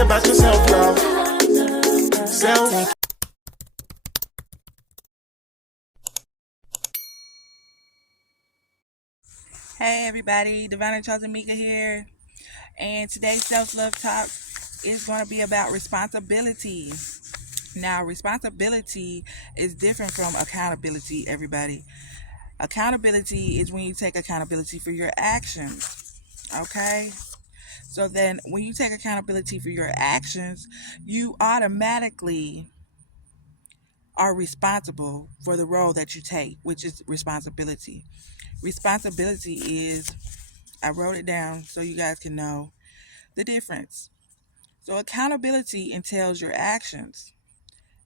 about your self-love. Self. Hey everybody, Divine Chosen Mika here, and today's self-love talk is going to be about responsibility. Now, responsibility is different from accountability, everybody. Accountability is when you take accountability for your actions, okay? So then when you take accountability for your actions, you automatically are responsible for the role that you take, which is responsibility. Responsibility is, I wrote it down so you guys can know the difference. So accountability entails your actions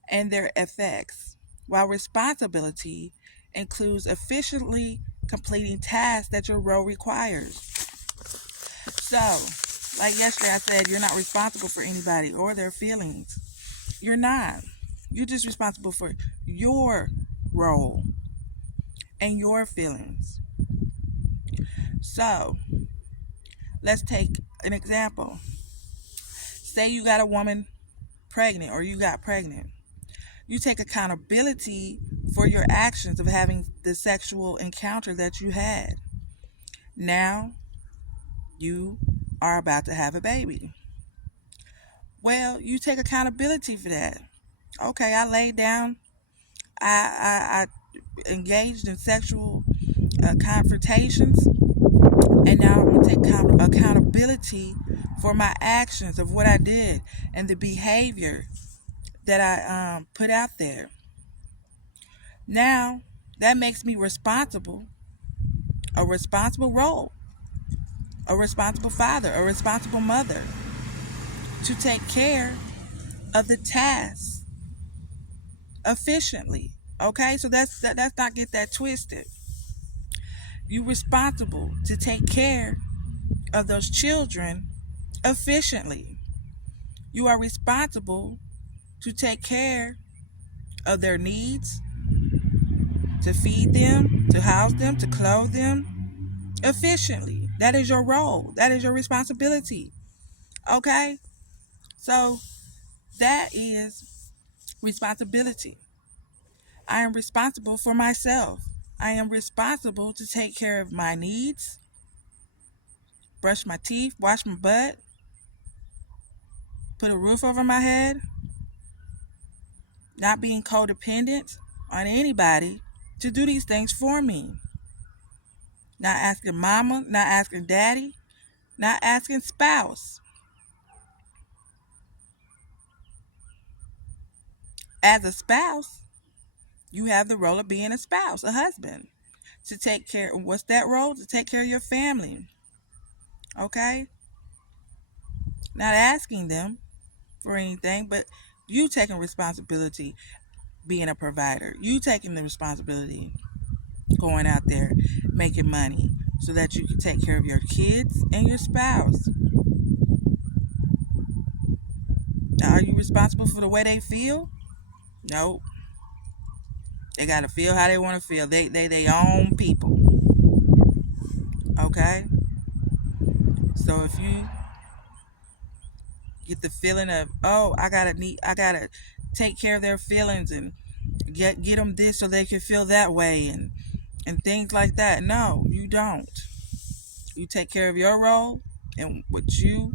and their effects, while responsibility includes efficiently completing tasks that your role requires. So, like yesterday I said, you're not responsible for anybody or their feelings. You're not. You're just responsible for your role and your feelings. So, let's take an example. Say you got a woman pregnant or you got pregnant. You take accountability for your actions of having the sexual encounter that you had. Now you are about to have a baby. Well, you take accountability for that. Okay, I laid down, I engaged in sexual confrontations, and now I'm going to take accountability for my actions of what I did and the behavior that I put out there. Now that makes me responsible, a responsible role, a responsible father, a responsible mother to take care of the tasks efficiently. Okay, so that's not get that twisted. You're responsible to take care of those children efficiently. You are responsible to take care of their needs, to feed them, to house them, to clothe them efficiently. That is your role. That is your responsibility. Okay? So that is responsibility. I am responsible for myself. I am responsible to take care of my needs, brush my teeth, wash my butt, put a roof over my head, not being codependent on anybody to do these things for me. Not asking mama, not asking daddy, not asking spouse. As a spouse, you have the role of being a spouse, a husband, to take care. What's that role? To take care of your family. Okay? Not asking them for anything, but you taking responsibility, being a provider. You taking the responsibility, going out there, making money so that you can take care of your kids and your spouse. Now, are you responsible for the way they feel? Nope. They gotta feel how they want to feel. They own people. Okay? So if you get the feeling of, oh, I gotta take care of their feelings and get them this so they can feel that way and things like that. No, you don't. You take care of your role and what you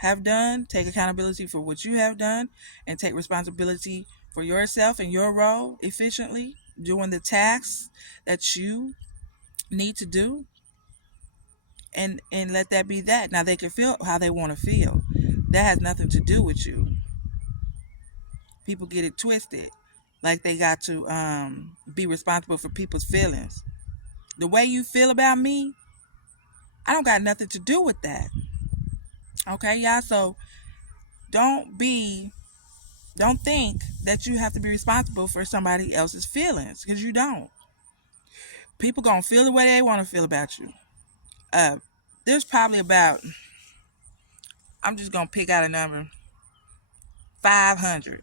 have done, take accountability for what you have done, and take responsibility for yourself and your role efficiently, doing the tasks that you need to do, and let that be that. Now they can feel how they want to feel. That has nothing to do with you. People get it twisted, like they got to be responsible for people's feelings. The way you feel about me, I don't got nothing to do with that. Okay, y'all. So don't be don't think that you have to be responsible for somebody else's feelings, because you don't. People gonna feel the way they want to feel about you. Uh, there's probably about, I'm just gonna pick out a number, 500.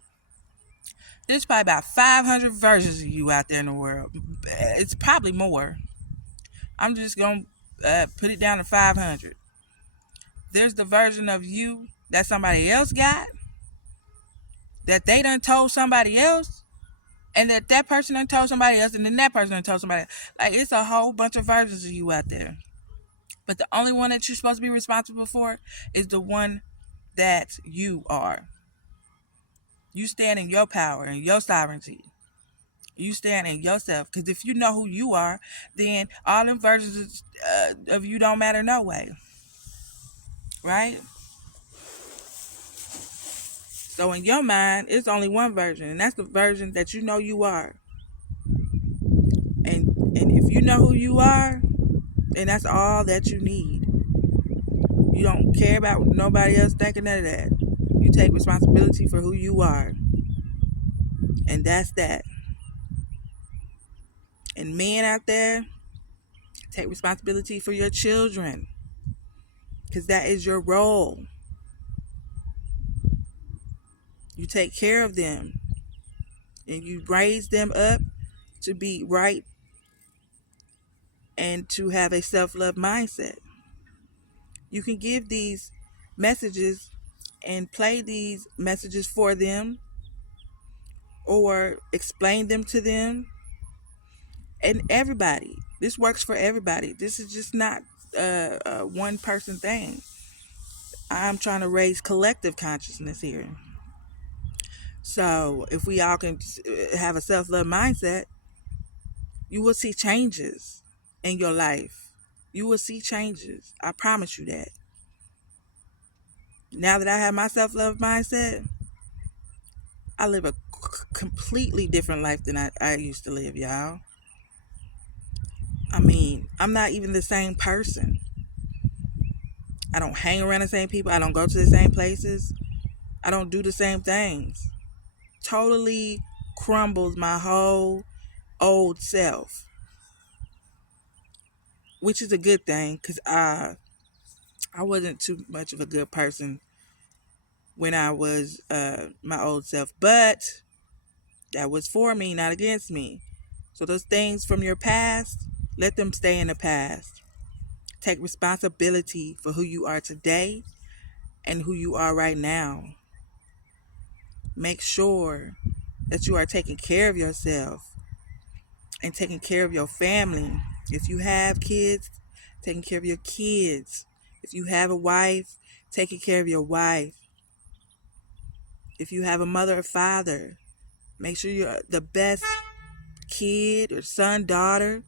There's probably about 500 versions of you out there in the world. It's probably more. I'm just gonna put it down to 500. There's the version of you that somebody else got, that they done told somebody else, and that person done told somebody else, and then that person done told somebody else. Like, it's a whole bunch of versions of you out there. But the only one that you're supposed to be responsible for is the one that you are. You stand in your power and your sovereignty. You stand in yourself. Because if you know who you are, then all them versions of you don't matter no way. Right? So in your mind, it's only one version, and that's the version that you know you are. And if you know who you are, then that's all that you need. You don't care about what nobody else thinking of that. You take responsibility for who you are. And that's that. And men out there, take responsibility for your children. Because that is your role. You take care of them. And you raise them up to be right and to have a self-love mindset. You can give these messages and play these messages for them or explain them to them. And everybody, this works for everybody. This is just not a one person thing. I'm trying to raise collective consciousness here. So if we all can have a self-love mindset, you will see changes in your life. You will see changes. I promise you that. Now that I have my self-love mindset, I live a completely different life than I used to live, y'all. I mean, I'm not even the same person. I don't hang around the same people. I don't go to the same places. I don't do the same things. Totally crumbles my whole old self, which is a good thing because I wasn't too much of a good person when I was my old self, but that was for me, not against me. So those things from your past, let them stay in the past. Take responsibility for who you are today and who you are right now. Make sure that you are taking care of yourself and taking care of your family. If you have kids, taking care of your kids. If you have a wife, taking care of your wife. If you have a mother or father, make sure you're the best kid or son, daughter,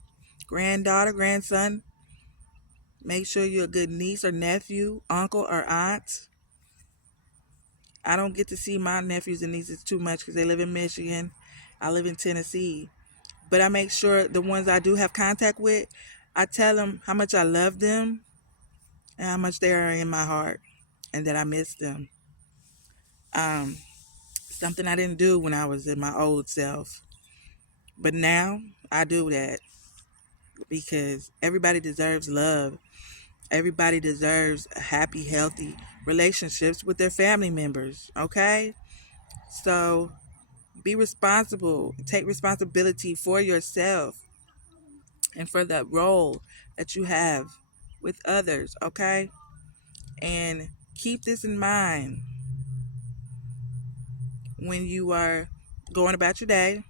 granddaughter, grandson. Make sure you're a good niece or nephew, uncle or aunt. I don't get to see my nephews and nieces too much because they live in Michigan. I live in Tennessee. But I make sure the ones I do have contact with, I tell them how much I love them and how much they are in my heart and that I miss them. Something I didn't do when I was in my old self. But now I do that because everybody deserves love. Everybody deserves happy, healthy relationships with their family members, okay? So be responsible. Take responsibility for yourself and for the role that you have with others, okay? And keep this in mind when you are going about your day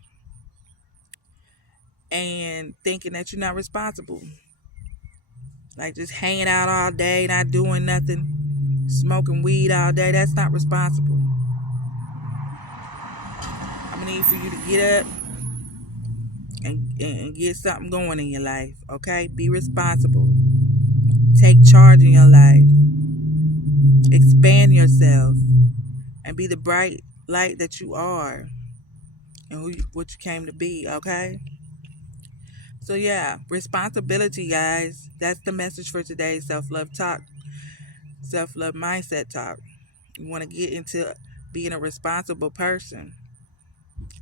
and thinking that you're not responsible. Like just hanging out all day, not doing nothing, smoking weed all day, that's not responsible. I'm gonna need for you to get up and get something going in your life, okay? Be responsible. Take charge in your life. Expand yourself and be the bright light that you are and what you came to be, okay? So yeah, responsibility, guys. That's the message for today's self-love talk, self-love mindset talk. You want to get into being a responsible person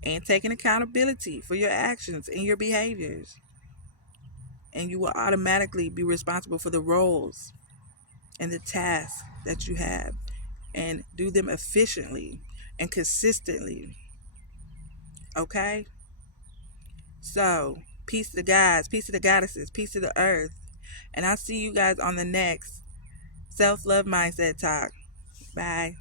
and taking accountability for your actions and your behaviors. And you will automatically be responsible for the roles and the tasks that you have and do them efficiently and consistently. Okay? So, peace to the guys, peace to the goddesses, peace to the earth. And I'll see you guys on the next Self Love Mindset Talk. Bye.